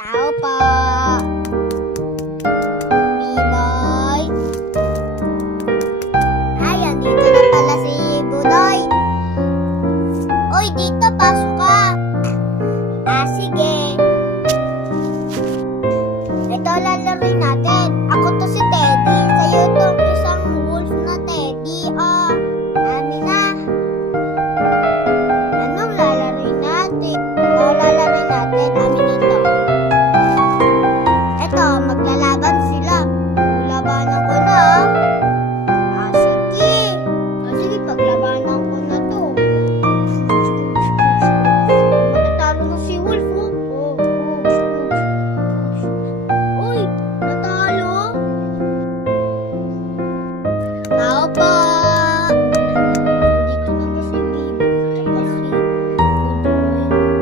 Tao po. B-boy. Ay, andito na pala si Budoy. Uy, dito, pasok ka. Sige. Ito lalaroin natin. Ako to si Teddy. Sa'yo itong isang wolf na Teddy. Amin na. Anong lalaroin natin? Lalaroin natin. Amin ito. Ito, maglalaban sila. Labanan ko na. Sige. Sige, paglabanan ko na to. Matatalo na si Wolf, Uy, natalo. Tao po. Dito na ba si Bibi?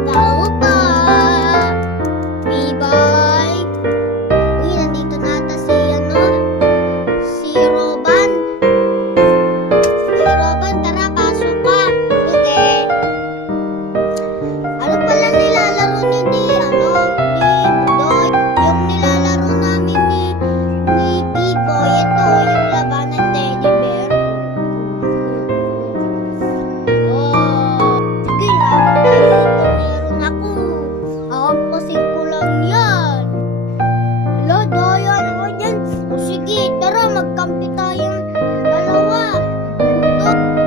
Tao po. B-boy. Uy, nandito na ata si Roban. Si Roban, tara, pasok ka. Sige. Ano pala nilalaro ni Budoy? Yung nilalaro namin ni B-boy. Ito, yung labanan teddy bear. Sige lang. Meron ako. Ahampasin ko lang yan. Hala, daya ako dyan. Sige, tara, magkampi tayong dalawa.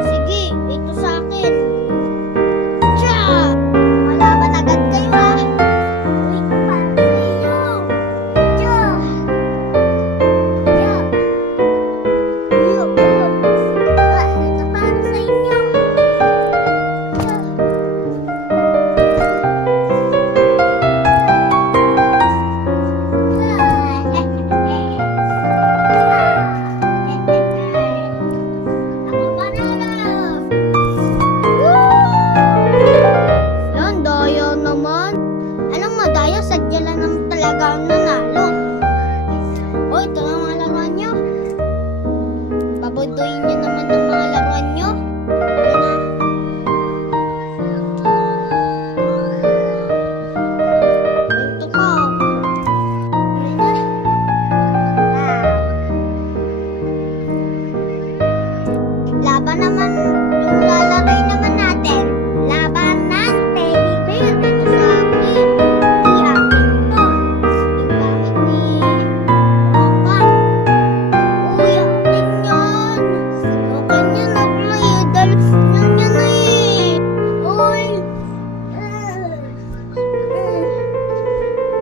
Sige, ito sa akin. Tsa! Malaban agad kayo, ha? Uy, para sa inyo. Tsa! Tsa! Ito para sa inyo. Tsa! Ako panalo! Yan, daya naman. Anong madaya? Sadya lang naman talaga